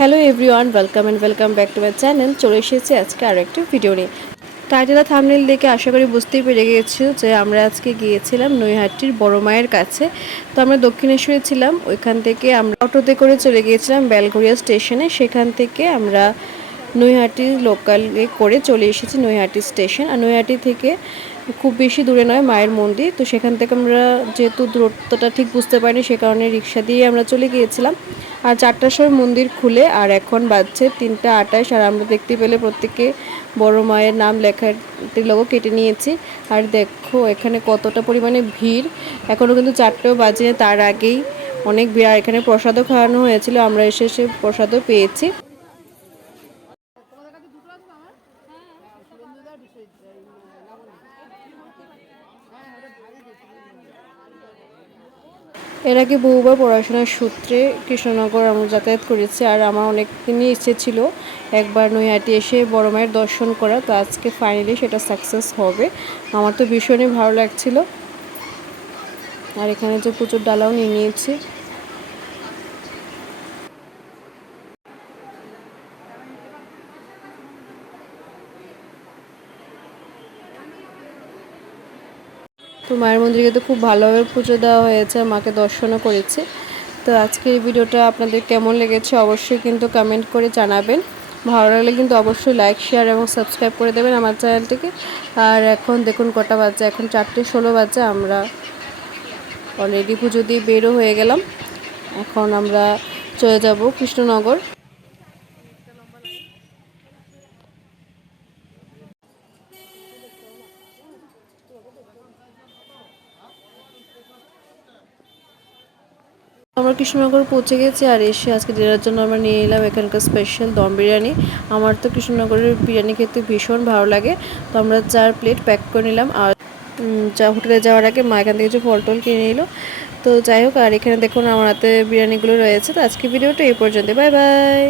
Hello everyone welcome and welcome back to my channel চলে এসেছি আজকে আরও একটি ভিডিও নিয়ে। টাইটেলা থামনেল দেখে আশা করি বুঝতেই পেরে গিয়েছো যে আমরা আজকে গিয়েছিলাম নৈহাটির বড় মায়ের কাছে। তো আমরা দক্ষিণেশ্বরে ছিলাম, ওইখান থেকে আমরা অটোতে করে চলে গিয়েছিলাম বেলঘরিয়া স্টেশনে। সেখান থেকে আমরা নৈহাটি লোকালে করে চলে এসেছি নৈহাটি স্টেশন। আর নৈহাটি থেকে খুব বেশি দূরে নয়, মায়ের মন্দির। তো সেখান থেকে আমরা যেহেতু দূরত্বটা ঠিক বুঝতে পারিনি, সে কারণে রিক্সা দিয়ে আমরা চলে গিয়েছিলাম। আর চারটার সময় মন্দির খুলে, আর এখন বাজছে তিনটা আটাইশ আর আমরা দেখতে পেলে প্রত্যেকে বড় মায়ের নাম লেখার লোগো কেটে নিয়েছি। আর দেখো, এখানে কতটা পরিমাণে ভিড়। এখনও কিন্তু চারটেও বাজে, তার আগেই অনেক ভিড়। আর এখানে প্রসাদও খাওয়ানো হয়েছিল, আমরা এসে সে প্রসাদও পেয়েছি। এর আগে বহুবার পড়াশোনার সূত্রে কৃষ্ণনগর আমরা যাতায়াত করেছি আর আমার অনেক দিনই ইচ্ছে ছিল একবার নৈহাটি এসে বড় মায়ের দর্শন করা, তো আজকে ফাইনালি সেটা সাকসেস হবে। আমার তো ভীষণই ভালো লাগছিল। আর এখানে যে প্রচুর ডালাও নিয়ে নিয়েছি। তো মায়ের মন্দিরে তো খুব ভালোভাবে পুজো দেওয়া হয়েছে, মাকে দর্শনও করেছে। তো আজকের এই ভিডিওটা আপনাদের কেমন লেগেছে অবশ্যই কিন্তু কমেন্ট করে জানাবেন। ভালো লাগলে কিন্তু অবশ্যই লাইক শেয়ার এবং সাবস্ক্রাইব করে দেবেন আমার চ্যানেলটিকে আর এখন দেখুন কটা বাজে, এখন চারটে ষোলো বাজে, আমরা অলরেডি পুজো দিয়ে বেরো হয়ে গেলাম। এখন আমরা চলে যাব কৃষ্ণনগর। আমরা কৃষ্ণনগর পৌঁছে গেছি আর এসে আজকে ডিনার জন্য আমরা নিয়ে এলাম এখানকার স্পেশাল দম বিরিয়ানি। আমার তো কৃষ্ণনগরের বিরিয়ানি খেতে ভীষণ ভালো লাগে। তো আমরা চার প্লেট প্যাক করে নিলাম আর যা হোটেলে যাওয়ার আগে মা এখান থেকে কিছু ফল টল কিনে নিল। তো যাই হোক, আর এখানে দেখুন আমার হাতে বিরিয়ানিগুলো রয়েছে। তো আজকে ভিডিওটা এই পর্যন্ত বাই বাই!